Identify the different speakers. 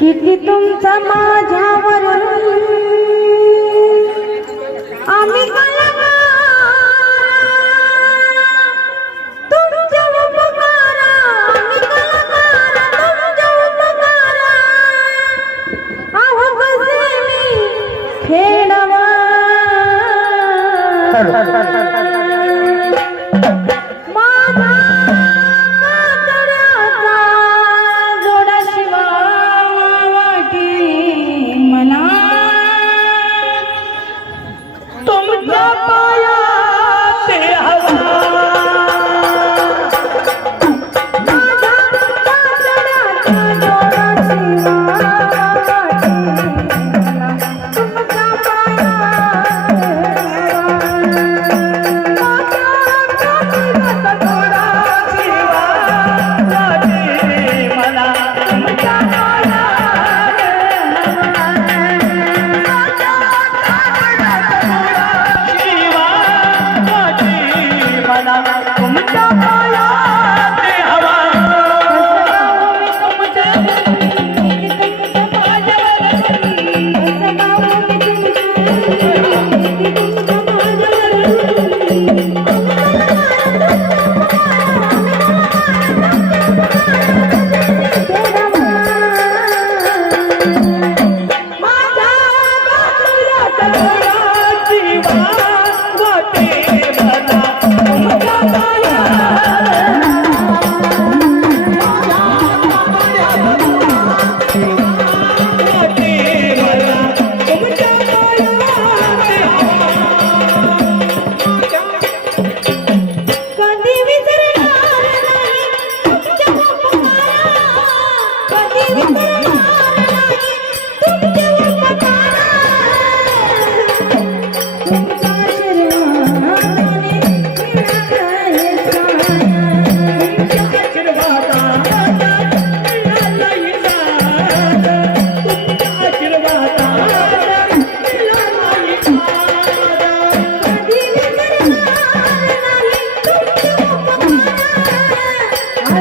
Speaker 1: किती तुमचा माझ्यावर आम्ही
Speaker 2: Bye.